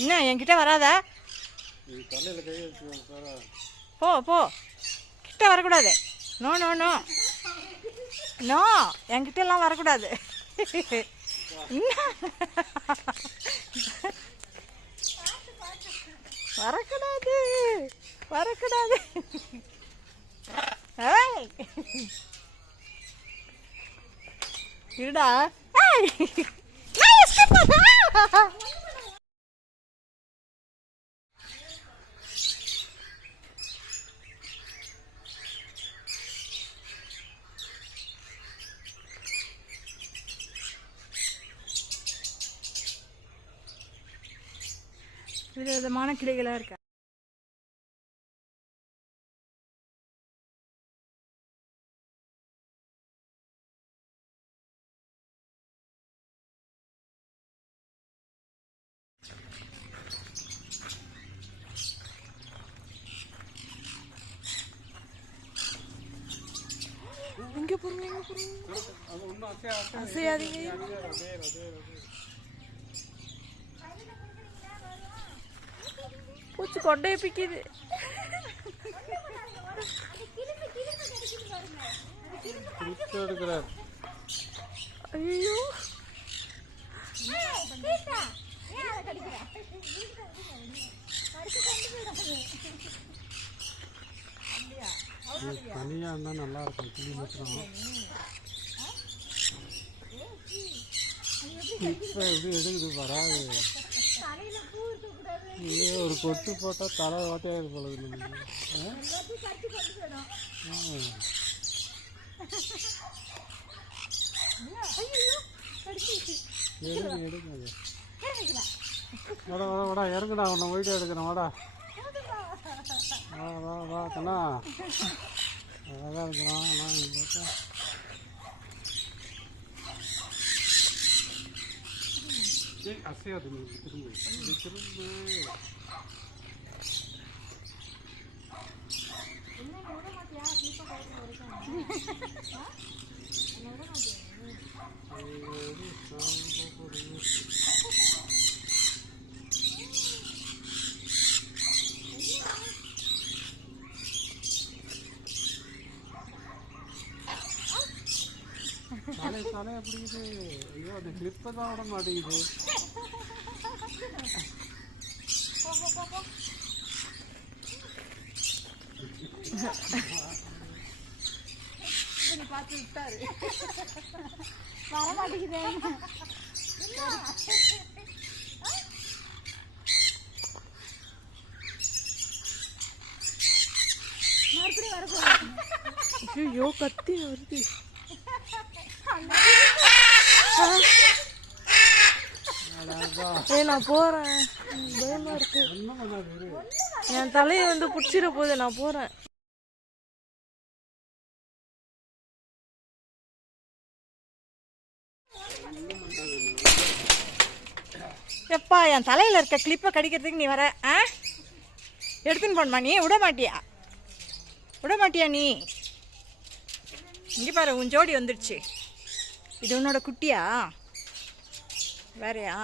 என்ன என்கிட்ட வராதா? போ போ, கிட்ட வரக்கூடாது. நோ நோ நோ நோ, என்கிட்ட எல்லாம் வரக்கூடாது. வரக்கூடாது வரக்கூடாது. இருடா. விதவிதமான கிளைகளா இருக்கு. எங்க போறீங்க? அசையாதீங்க. பூச்சி கொண்டையை பிக்குது. ஐயோ தனியாக இருந்தால் நல்லா இருக்கும். கிளி மட்டும் இப்போ எப்படி எடுக்குது வராது. ஒரு கொட்டு போட்டால் தலை வாட்டையாக இருக்கு போல. எடுங்க எடுங்க. வாடா வாடா வாடா, இறங்குடா. உன்னை வீடியோ எடுக்கிறேன். வாடா வா வா வா கண்ணா. அழகாக இருக்கிறான். அசையாது. திரும்ப திரும்ப. தலையை பிடிக்குது. ஐயோ, அந்த கிளிப்பை தான் விட மாட்டேங்குது. பார்த்து விட்டாரு. வர மாட்டேங்குது. மறுபடியும் வர போறேன். ஐயோ, கத்தி வருது. நான் போறேன். பயமா இருக்கு. என் தலையை வந்து புடிச்சிட போகுது. நான் போறேன். எப்பா, என் தலையில இருக்க கிளிப்பை கடிக்கிறதுக்கு நீ வர? எடுத்துன்னு போனமா? நீ விட மாட்டியா? விட மாட்டியா நீ? இங்கே பாரு, உன் ஜோடி வந்துடுச்சு. இது உன்னோட குட்டியா? வேறையா?